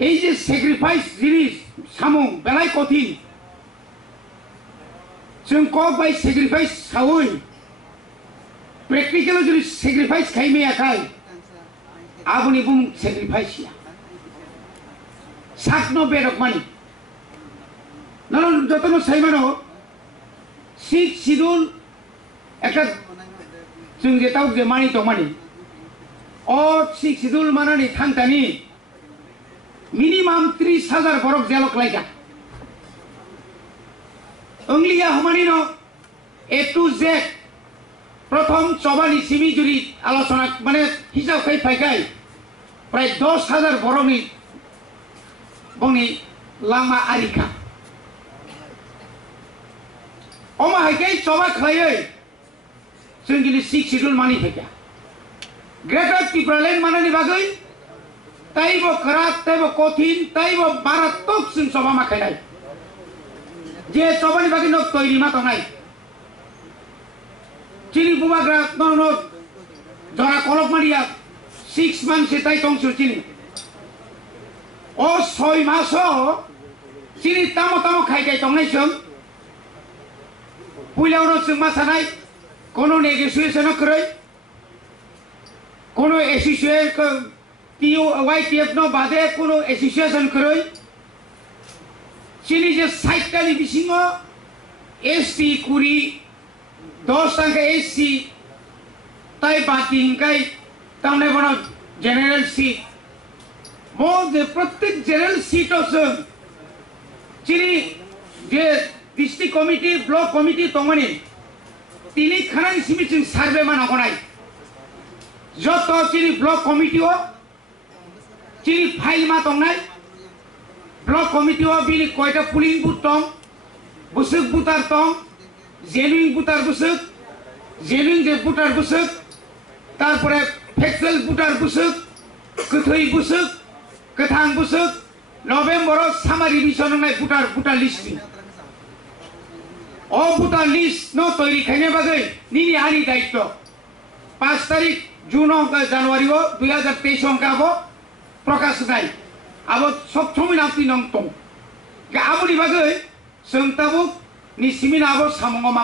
এই যে স্যাক্রিফাইস জিনিস সামুং বেলায় কঠিন जों কক বাই স্যাক্রিফাইস সাউই প্র্যাকটিক্যাল যদি স্যাক্রিফাইস খাইমে আকাই আবুনি বুম স্যাক্রিফাইস ইয়া সাকনো বেরক মানি নন যতন সাইমানো সিক শিডিউল একটা जों যেটাও যে মানি তো মানি অ সিক শিডিউল মানানি থাংতানি মিনিমাম 30,000 বরক জেলক লাইকা अंगलिया हमारी नो ए टू जेड प्रथम चबानी सिमी जुरी आलोचना माने हिसाब खाई फाइकाई प्राय 10,000 बरनि बंनि लामा आरिखा अमा हाइकाई चबा खलायै जों दिनै 6 शिड्यूल मानि फाइका ग्रेटर टिप्रालेन मानानि बागै ताइबो खराब ताइबो कठिन ताइबो मारात्मक जों चबा माखायनाय जे चबानि बागै न तैरि मा तंनाय चिनि बुमाग्रा न जरा कलक मारिया 6 months से ताइ तंसु चिनि ओ 6 मासो चिनि तामो तामो खाइखाइ तंनाय जों पुइलावनो जों मा सानाय कोनो नेगोसिएशन खरै कोनो एसोसिएशन TYTF न बादे कोनो एसोसिएशन खरै चिनी जे साइटकानि बिसिङो एसटी कुरी 10 टाका एससी ताइ बाकी हिंकाइ तामने बनो जनरल सीट मो जे प्रत्येक जनरल सीट जों चिनी जे डिस्ट्रिक्ट कमिटी ब्लक कमिटी तंगनि तिनि खानानि सिमि जों सार्भे माना गनाय जत चिनी ब्लक कमिटीओ चिनी फाइल मा तंनाय ब्लक कमिटी बिनि कयटा पुलिंग बुथ दं बुसुक बुटार दं जेनुइन बुटार बुसुक जेनुइन जे बुटार बुसुक तारपरे फैक्चुअल बुटार बुसुक गोथै बुसुक गोथां बुसुक नभेम्बराव सामारि रिभिजन होनाय बुटार लिस्टनि अ बुटार लिस्ट न तैरि खायनाय बागै निनि आनि दायित्व 5 तारिख जून जानुवारि 2023 अंकाबो प्रकाश होनाय अब सब समय नापति नंग तंग आबुनि बागै जों ताबुक नि सिमिनाबो सामंगमा